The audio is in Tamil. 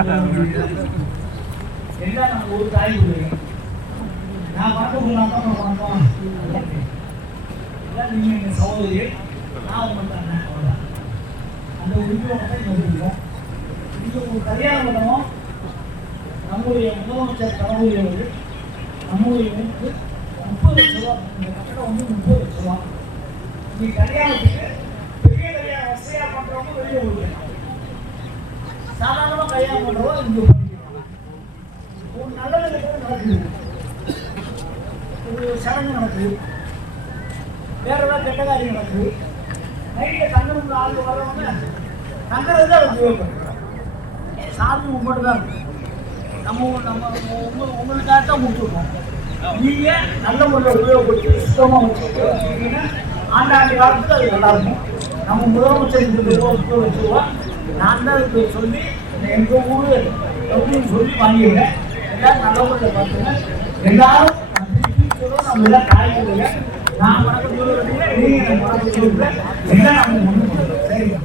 எல்லாம் நம்ம ஒரு தாய் கொடுங்க. நான் வணக்கம் சொன்னாதான் வணக்கம். எல்லாம் நீங்கள் எங்கள் சகோதரிகள், நான் உங்களுக்கு அண்ணன். அவ்வளோதான். அந்த உரிமையோட தான் இங்கே இருக்கோம். இங்கே ஒரு கல்யாண மண்டபம் நம்முடைய முதலமைச்சர் தலைமையோடு நம்முடைய 30 லட்சம் ரூபா. இந்த கட்டடம் வந்து 30 லட்சம் ரூபா. இன்னைக்கு கல்யாணத்துக்கு பெரிய கல்யாணம் வசதியாக பண்ணுறவங்க வெளியே கொடுக்குறாங்க. சாதாரணமாக கல்யாணம் பண்ணுறவங்க இங்கே பண்ணிக்கிறாங்க. ஒரு நல்ல நிலையில் நடக்குது, ஒரு சடங்கு நடக்குது, வேற ஏதாவது கெட்ட காரியம் நடக்குது. நைட்டில் தங்கணும்னு ஆள் வர்றவங்க தங்குறது தான் அவர் தேவைப்படுறாங்க. சாமி உங்கள்கிட்ட தான் இருக்கு. நம்ம உங்களுக்காக தான் கொடுத்துருக்கோம். நீங்கள் நல்ல முறையில் உபயோகப்படுத்தி சுத்தமாக வச்சுக்கிட்டீங்கன்னா ஆண்டாண்டு காலத்துக்கு அது நல்லாயிருக்கும். நம்ம முதலமைச்சர் வச்சுருவோம். நான் தான் இதுக்கு சொல்லி எங்கள் ஊர் அப்படின்னு சொல்லி வாங்கிடுவேன். எல்லாரும் நல்ல முறையில் பார்த்துங்க. எல்லாரும் நம்ம எல்லாம் காய்கறிங்க. நான் வணக்கம் சொல்லுறேன், நீங்கள் எனக்கு வணக்கம் சொல்லுறேன். எல்லாம் நம்ம ஒன்று சரிங்க.